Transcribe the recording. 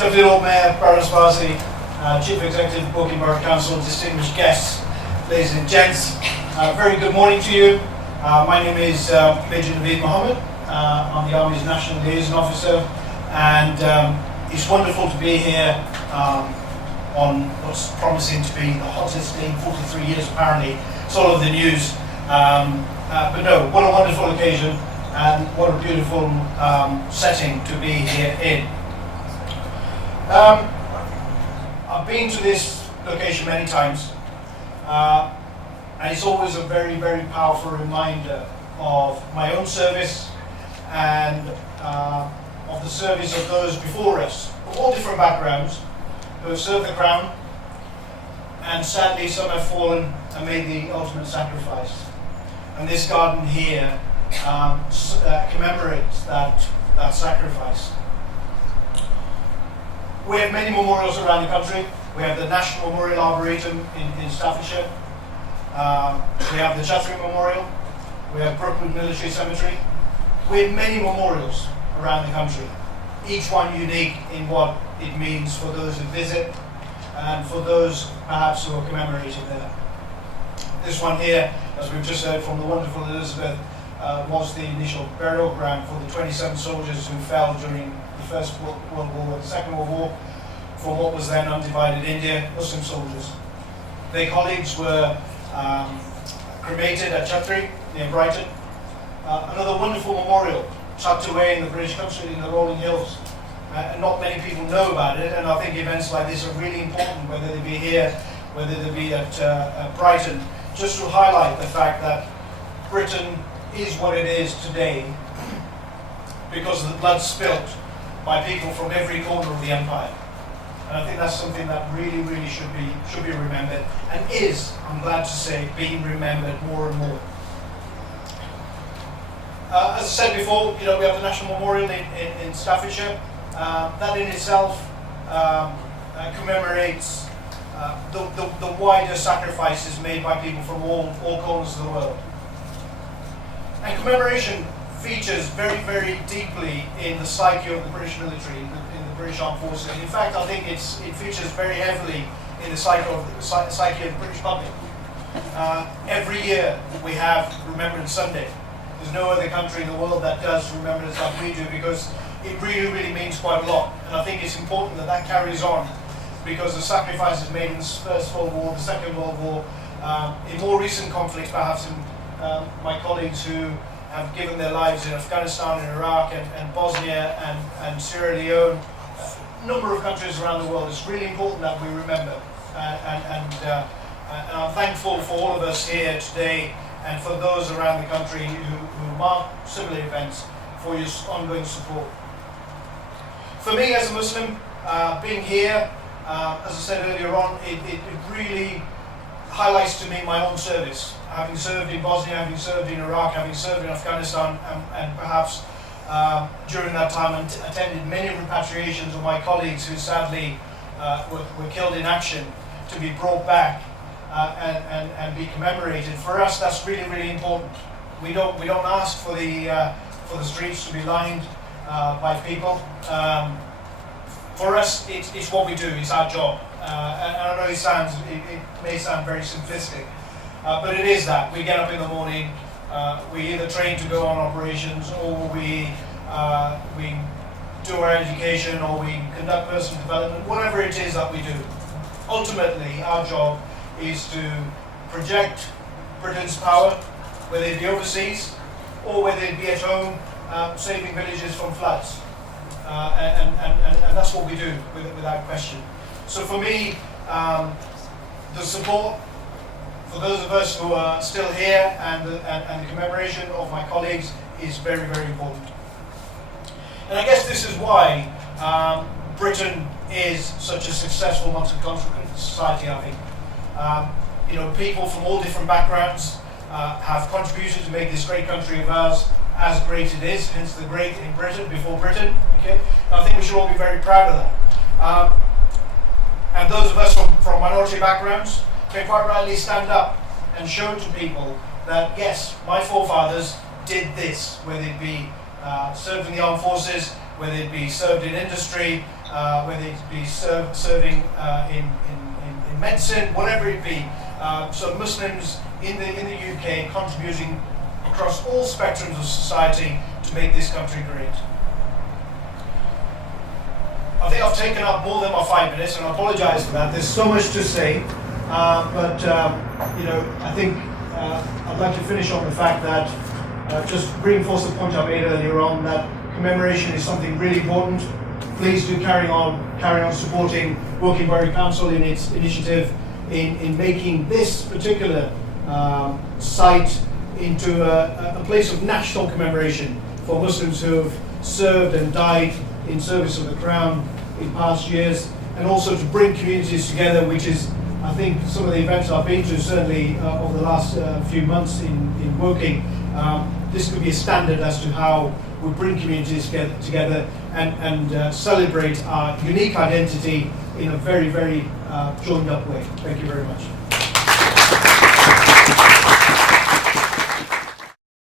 Deputy Lord Mayor, Baron Swazi, Chief Executive, Woking Borough Council, distinguished guests, ladies and gents, very good morning to you. My name is Major Naveed Mohammed. I'm the Army's National Liaison Officer, and it's wonderful to be here on what's promising to be the hottest day in 43 years apparently. It's all over the news. But no, what a wonderful occasion and what a beautiful setting to be here in. I've been to this location many times, and it's always a very, very powerful reminder of my own service and of the service of those before us, of all different backgrounds, who have served the Crown, and sadly some have fallen and made the ultimate sacrifice. And this garden here commemorates that sacrifice. We have many memorials around the country. We have the National Memorial Arboretum in Staffordshire. We have the Chatham Memorial. We have Brookwood Military Cemetery. We have many memorials around the country, each one unique in what it means for those who visit and for those perhaps who are commemorated there. This one here, as we've just heard from the wonderful Elizabeth, was the initial burial ground for the 27 soldiers who fell during the First World War and the Second World War for what was then undivided India, Muslim soldiers. Their colleagues were cremated at Chatham near Brighton. Another wonderful memorial tucked away in the British country in the rolling hills. And not many people know about it, and I think events like this are really important, whether they be here, whether they be at Brighton, just to highlight the fact that Britain is what it is today because of the blood spilt by people from every corner of the empire. And I think that's something that really, really should be remembered, and is, I'm glad to say, being remembered more and more. As I said before, we have the National Memorial in Staffordshire. That in itself commemorates the wider sacrifices made by people from all corners of the world. And commemoration features very, very deeply in the psyche of the British military, in the British Armed Forces. In fact, I think it features very heavily in the psyche of the British public. Every year we have Remembrance Sunday. There's no other country in the world that does remembrance like we do, because it really, really means quite a lot. And I think it's important that that carries on, because the sacrifices made in the First World War, the Second World War, in more recent conflicts perhaps, in my colleagues who have given their lives in Afghanistan and Iraq and Bosnia and Sierra Leone, a number of countries around the world. It's really important that we remember. And I'm thankful for all of us here today and for those around the country who mark similar events, for your ongoing support. For me as a Muslim, being here, as I said earlier on, it really highlights to me my own service. Having served in Bosnia, having served in Iraq, having served in Afghanistan, and perhaps during that time attended many repatriations of my colleagues who sadly were killed in action, to be brought back and be commemorated. For us, that's really, really important. We don't ask for the streets to be lined by people. For us, it's what we do. It's our job. And I know it may sound very simplistic, but it is that. We get up in the morning, we either train to go on operations, or we do our education, or we conduct personal development, whatever it is that we do. Ultimately, our job is to project Britain's power, whether it be overseas or whether it be at home, saving villages from floods. And that's what we do, without question. So for me, the support for those of us who are still here and the commemoration of my colleagues is very, very important. And I guess this is why Britain is such a successful multicultural society, I think. People from all different backgrounds have contributed to make this great country of ours as great it is, hence the great in Britain, before Britain. Okay? I think we should all be very proud of that. And those of us from minority backgrounds can quite rightly stand up and show to people that, yes, my forefathers did this, whether it be served in the armed forces, whether it be served in industry, whether it be serving in medicine, whatever it be. So Muslims in the UK contributing across all spectrums of society to make this country great. I think I've taken up more than my 5 minutes, and I apologise for that. There's so much to say, but you know, I think I'd like to finish on the fact that just reinforce the point I made earlier on, that commemoration is something really important. Please do carry on supporting Woking Borough Council in its initiative in making this particular site into a place of national commemoration for Muslims who have served and died in service of the Crown in past years, and also to bring communities together, which is, I think, some of the events I've been to, certainly over the last few months in Woking. This could be a standard as to how we bring communities together and celebrate our unique identity in a very, very joined up way. Thank you very much.